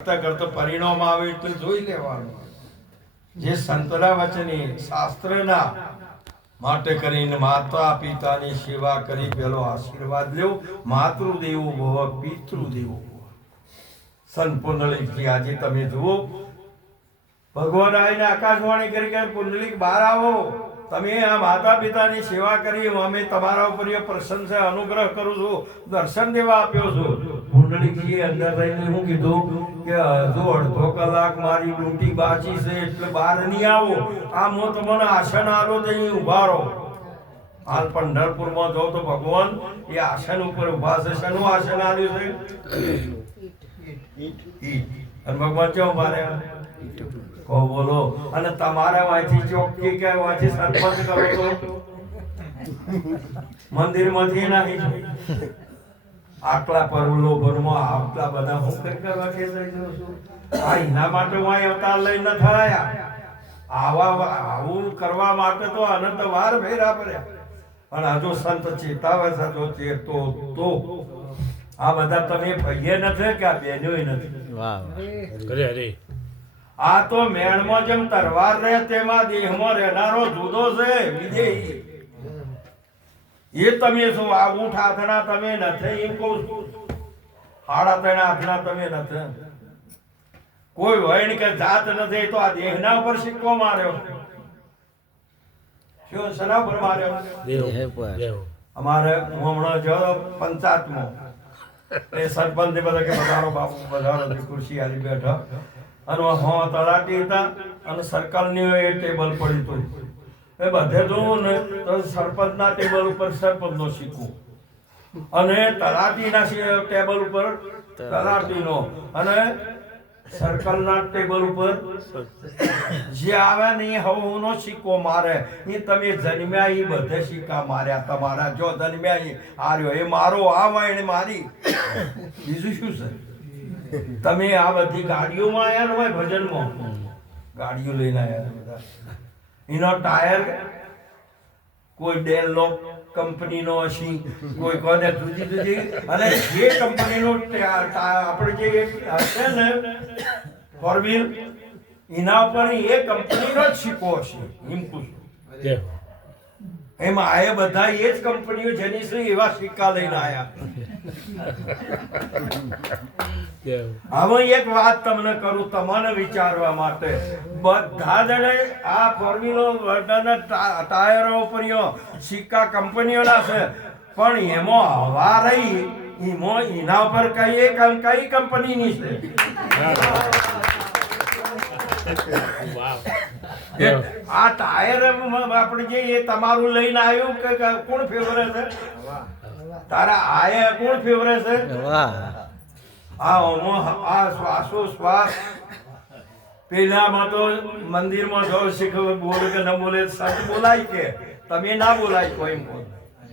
કરતા પરિણામ આવે એટલે જોઈ લેવાનું. જે સંતના વચને શાસ્ત્રના માટે કરીને માતા પિતાની સેવા કરી પેલો આશીર્વાદ લેવો. માતૃદેવો ભવ પિતૃદેવો ભવ. સંત પુંડલિકજી આજે તમે જુઓ ભગવાન આવીને આકાશવાણી કરી કે પુંડલિક બહાર આવો, તમે આ માતા પિતાની સેવા કરી, અમે તમારા ઉપર પ્રસન્ન છે, અનુગ્રહ કરું છું, દર્શન દેવા આપ્યો છું. પુંડલિકજીએ અંદર રહીને શું કીધું કે હજુ અડધો કલાક મારી ડ્યુટી બાકી છે એટલે બહાર નહીં આવો. આમ હું તમને આસન આલો તો અહીં ઉભા રહો. હાલ પંઢરપુરમાં જાઓ તો ભગવાન એ આસન ઉપર ઉભા છે. શેનું આસન આલ્યું છે? અને ભગવાન કેવું મારે કહો બોલો. અને તમારે વાંચી ચોકી કે વાંચી સરપંચ કરો તો મંદિરમાંથી નાખી આટલા પરુલો ભરમાં આટલા બધા હું કરવા કે એના માટે હું અવતાર લઈને થયા. આવું કરવા માટે તો અનંત વાર ફેરા પડ્યા. પણ હજુ સંત ચેતાવે છે તો ચેતો તો આ બધા તમે ભાઈએ નથી કે આ બેનોય નથી. આ તો મેણમાં જેમ તરવાર રહે તેમાં દેહમાં રહેનારો જુદો છે વિજયી. એ તમે શું આ ઊંઠ હાથના તમે નથી એમ કહું છું. 3.5 હાથના તમે નથી. કોઈ વૈણ કે જાત નથી તો આ દેહના ઉપર સિક્કો માર્યો. શું શના પર માર્યો? અમારે હમણાં જો પંચાયતમાં એ સરપંચ બધા કે બધારો બાપુ બધારો ખુરશી આલી બેઠા અને તળાટી હતા અને સર્કલની એ ટેબલ પડી હતું. એ બધે જોવું ને તો સરપંચના ટેબલ ઉપર સરપંચનો સિક્કો અને તળાટીના ટેબલ ઉપર તળાટીનો અને સર્કલના ટેબલ ઉપર જે આવે ને એ હવનો સિક્કો મારે. એ તમે જન્મ્યા એ બધે સિક્કા માર્યા તમારા. જો જન્મ્યા એ આર્યો એ મારો આ વાયણે મારી. બીજું શું છે? તમે આ બધી ગાડીઓમાં આવ્યા હોય ભજનમાં ગાડીઓ લઈને આવ્યા બધા. એનો ટાયર કોઈ ડેલનો કંપનીનો હશે, કોઈ કોને જુદી જુદી. અને જે કંપનીનો આપણે જે હશે ને ફોર વ્હીલ એના ઉપર એ કંપનીનો જ સિક્કો હશે એમ પૂછું. એમાં આ બધા એ જ કંપનીઓ જેની છે એવા સિક્કા લઈને આવ્યા. હવે એક વાત તમને કરું તમને વિચારવા માટે. બધા જણે આ ફોર વ્હીલર ટાયરો ઉપર સિક્કા કંપનીઓના છે, પણ એમાં હવા રહી એમાં એના ઉપર કઈ કંપનીની છે? આ ટાયર આપણે જે એ તમારું લઈને આવ્યું કે કોણ ફેવરે છે? તારા આયા કોણ ફેવરે છે? આ શ્વાસોશ્વાસ પેલામાં તો મંદિરમાં જો શીખવ બોલે કે ન બોલે સત બોલાય કે તમે ના બોલાય કોઈ.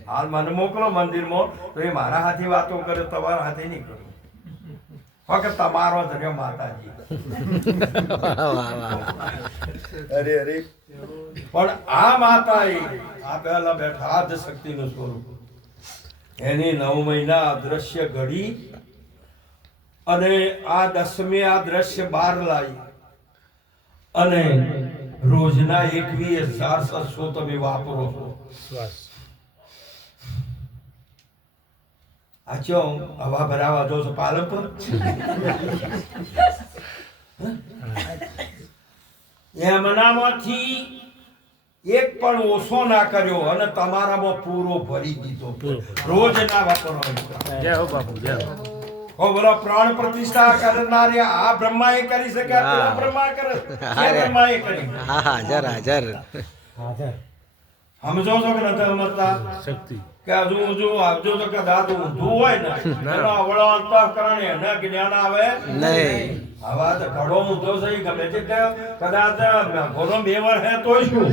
હાલ મને મોકલો મંદિરમાં તો એ મારા હાથે વાતો કરે, તમારા હાથે નહીં કરું. ફક્ત તમારો ધર્યો માતાજી. અરે અરે પણ આ માતા આ પહેલા બેઠા આદ શક્તિનું સ્વરૂપ. એની 9 મહિના અદ્રશ્ય ઘડી અને આ 10મે આ દ્રશ્ય બહાર લાવી અને રોજના 21,700 તમે વાપરો છો. આ ચો હવા ભરાવા જો છો પાલનપુર. એમનામાંથી એક પણ ઓછો ના કર્યો અને તમારામાં પૂરો ભરી દીધો. રોજ ના વાપરવાનો. જય હો બાપુ જય હો. ઓ બોલો પ્રાણ પ્રતિષ્ઠા કરનાર આ બ્રહ્માએ કરી શકે? બ્રહ્મા કરે બ્રહ્માએ કરી. હા હાજર હાજર હાજર. સમજો છો કે નથી સમજતા? શક્તિ કે હજુ આવજો તો કદાચ ઊંધું હોય ને એનો અવળો અંતઃકરણ એને જ્ઞાન આવે નહીં. આવા તો ઘડો ઊંધો છે ગમે તે કદાચ ઘોડો 2 વાર હે તોય શું?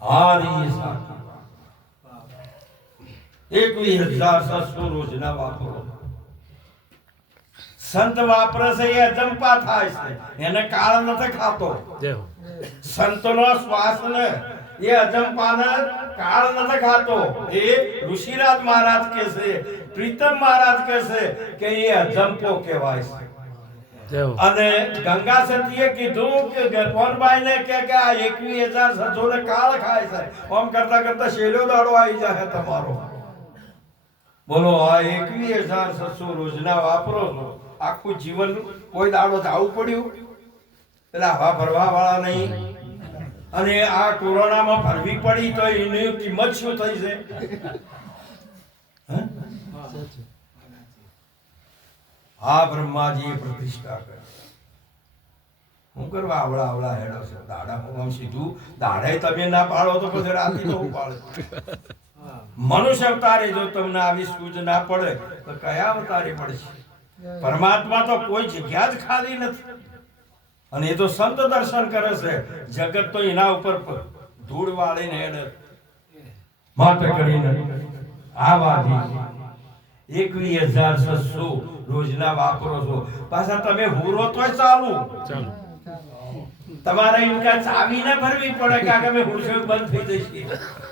હા 21,700 રોજના વાપરો. સંત વાપરે છે એ અજંપા થાય છે, એને કાળ નથી ખાતો. સંતનો શ્વાસ ને એ અજંપાને કાળ નથી ખાતો. એ ઋષિરાજ મહારાજ કહે છે, પ્રીતમ મહારાજ કહે છે કે એ અજંપો કહેવાય છે. અને ગંગા સતીએ કીધું કે કોનબાઈ ને કે આ 21,600 ને કાળ ખાય છે. આમ કરતા કરતા શેલ્યો દાડો આવી જાય તમારો. બોલો આ 21,600 રોજના વાપરો છો, આખું જીવન કોઈ દાડો જવું પડ્યું? એટલે હવા ભરવા વાળા નહીં. અને આ કોરોનામાં ભરવી પડી તો એની કિંમત શું થઈ છે? આ બ્રહ્માજીએ પ્રતિષ્ઠા કરી. હું કરવા આવડા આવડા હેડો છે દાડા? હું સીધું દાડે તમે ના પાડો તો પછી રાતે તો હું પાડે. મનુષ્ય અવતારે જો તમને આવી સૂઝ ના પડે તો કયા અવતારે પડશે? પરમાત્મા તો કોઈ જગ્યા જ ખાલી નથી. અને એ તો સંત દર્શન કરે છે. જગત તો એના ઉપર ધૂળ વાળીને હેડે. માટે કરીને આ વાધી 21,600 રોજના વાપરો છો. પાછા તમે હુરો તો ચાલુ. તમારે ઇનકા ચાવી ના ભરવી પડે કે આગળ હુરશો બંધ થઈ જશે.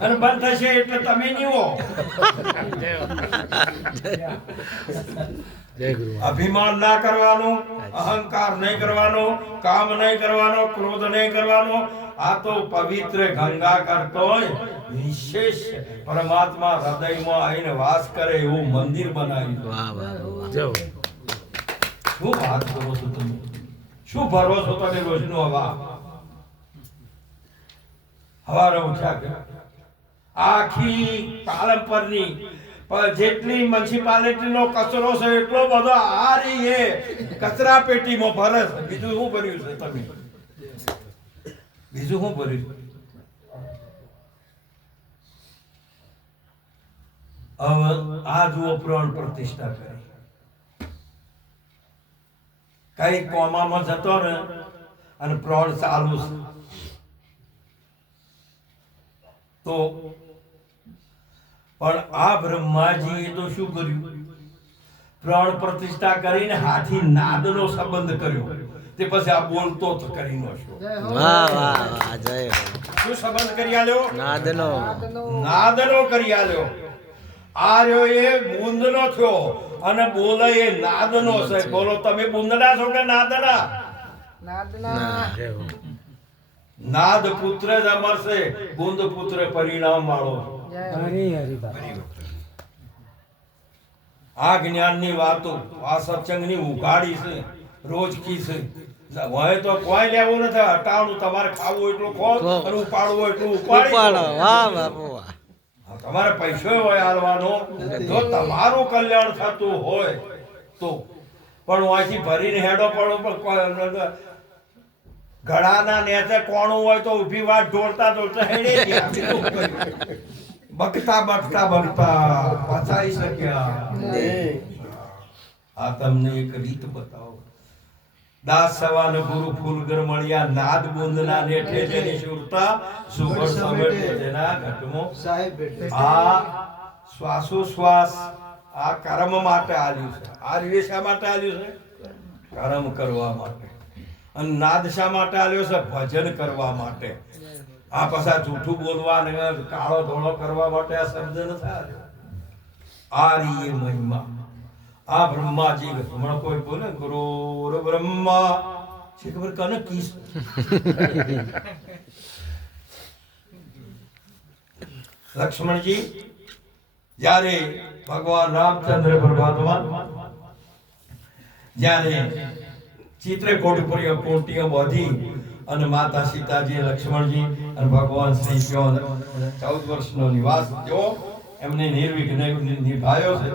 અને બંધ થશે એટલે તમે નીવો. અભિમાન ના કરવાનું, અહંકાર નહીં કરવાનો, કામ નહીં કરવાનો, ક્રોધ નહીં કરવાનો. આ તો પવિત્ર ગંગા કરતો હોય વિશેષ પરમાત્મા હૃદયમાં આવીને વાસ કરે એવું મંદિર બનાવ્યું. શું વાત કરો છો તમે? શું ભરો છો તમે રોજનું હવા? હવારે ઉઠ્યા આખી પાલનપુરની જેટલી મ્યુનિસિપાલિટીનો કચરો છે એટલો બધો આ રહી એ કચરા પેટીમાં ભરે છે. બીજું શું ભર્યું છે તમે? બીજું શું ભર્યું? હવે આ જુઓ પ્રાણ પ્રતિષ્ઠા કરી. કઈ કોમામાં જતો ને અને પ્રાણ ચાલુ છે તો પણ આ બ્રહ્માજીએ તો શું કર્યું? પ્રાણ પ્રતિષ્ઠા કરીને હાથી નાદનો સંબંધ કર્યો. તે પછી આ બોલતો જ કરી નો છો. વાહ વાહ વાહ જય. શું સંબંધ કરી આલ્યો? નાદનો. નાદનો કરી આલ્યો. આ રહ્યો એ બુંદનો થયો અને બોલે એ નાદનો છે. બોલો તમે બુંદના છો કે નાદના? નાદના. નાદ પુત્ર જ અમર છે, બુંદ પુત્ર પરિણામ વાળો. આ જ્ઞાનની વાતો, આ સત્સંગની ઉઘાડી છે, રોજ કી છે. હોય તો કોઈ લેવું નથી. હટાવનું તમારે ખાવું એટલું ખો અને ઉપાડવું એટલું ઉપાડો. વાહ બાપુ વાહ. તમારે પૈસો હોય આલવાનો. જો તમારું કલ્યાણ થતું હોય તો. પણ વાંચી ભરીને હેડો પડો પણ ઘડાના નેતે કોણું હોય તો ઊભી વાત ઢોળતા ઢોળતા હેડે ગયા. બકતા બકતા બકતા પચાઈ શક્યા. આ તમને એક રીત બતાવો. દાસ સવાન ગુરુ ફૂલગર મળ્યા નાદ બુંદના નેઠે જેની સુરતા સુગર સમેટે તેના ઘટમો સાહેબ. આ શ્વાસોશ્વાસ આ કર્મ માટે આલ્યું છે. આ શા માટે આલ્યું છે? કર્મ કરવા માટે. અને નાદ શા માટે આલ્યો છે? ભજન કરવા માટે. આ પાછા જૂઠું બોલવા ને કાળો ધોળો કરવા માટે આ શબ્દ નથી આવ્યો. આ રીએ મહિમા. આ બ્રહ્માજી હમણાં કોઈ બોલે ગુરુ બ્રહ્મા છે ખબર કને કીસ લક્ષ્મણજી જ્યારે ભગવાન રામચંદ્ર પરમાત્મા જ્યારે ચિત્રકૂટ પર કોટીઓ બાંધી અને માતા સીતાજી લક્ષ્મણજી અને ભગવાન શ્રી 14 વર્ષનો નિવાસ થયો. એમને નિર્વિઘ્ને નિભાયો છે.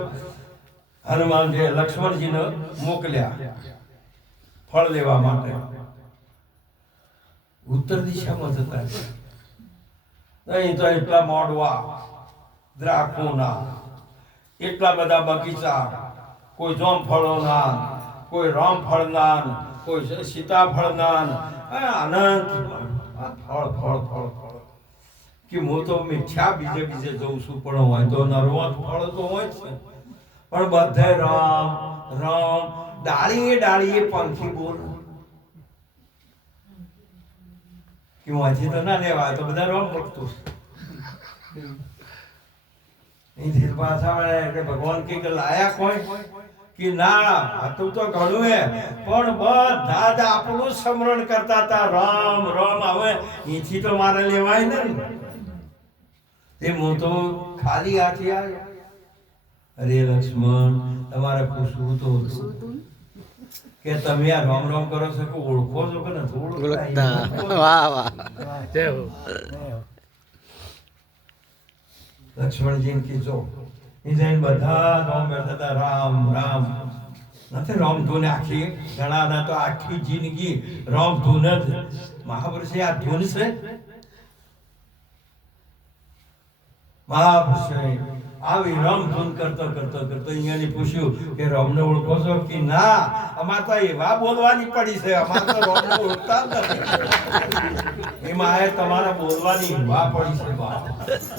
હનુમાનજી લક્ષ્મણજીને મોકલ્યા ફળ લેવા માટે. ઉત્તર દિશામાં જતા નહીં તો એટલા મોડવા દ્રાક્ષોના એટલા બધા બગીચા. કોઈ જામફળોના, કોઈ રામફળના, કોઈ સીતાફળના. અનંત ફળ ફળ ફળ ફળ કે હું તો મીઠા બીજે જઉં છું પણ હોય તો નરવા ફળ તો હોય જ છે. પણ બધે રામ રામ. ડાળીએ ડાળીએ પંખી બોલ કે વાંચી તો ના લેવાય તો બધા રામ ભક્તો. અહીંથી પાછા વળ્યા એટલે ભગવાન કે લાયા કોઈ કે ના હતું તો ઘણું હે પણ બધા જ આપણું સ્મરણ કરતા હતા રામ રામ. હવે અહીંથી તો મારે લેવાય ને તે હું તો ખાલી હાથે આવ્યો. અરે લક્ષ્મણ તમારે પૂછવું તો હતું કે તમે આ રામ રામ કરો છો કે ઓળખો છો કે નથી ઓળખતા? ઓળખતા? વાહ વાહ. લક્ષ્મણજીને કીધો એ જઈને બધા નામ બેઠા હતા રામ રામ. નથી રામ ધૂન આખી ઘણા તો આખી જિંદગી રામ ધૂન જ. મહાપુરુષે આ ધૂન છે. મહાપુરુષે આવી રામ ધૂન કરતો કરતો કરતો અહીંયાની પૂછ્યું કે રામને ઓળખો છો કે ના? અમાર તો એવા બોલવાની પડી છે, અમાર તો રામને ઓળખતા જ નથી. એમાં આ તમારા બોલવાની વા પડી છે. બા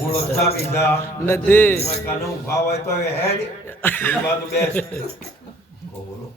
ઓળખતા કીધા નથી. કાનો ભાવ હોય તો હેડ એ બાજુ બેસ બોલો.